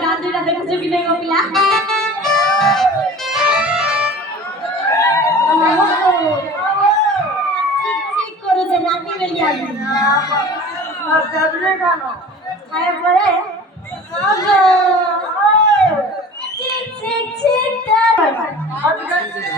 গান দুইটা দেখেছো কি নেই কপিলা ঠিক করে যে নাকি বেরিয়ে আসবে পরে ঠিক ঠিক ঠিক ঠিক ঠিক ঠিক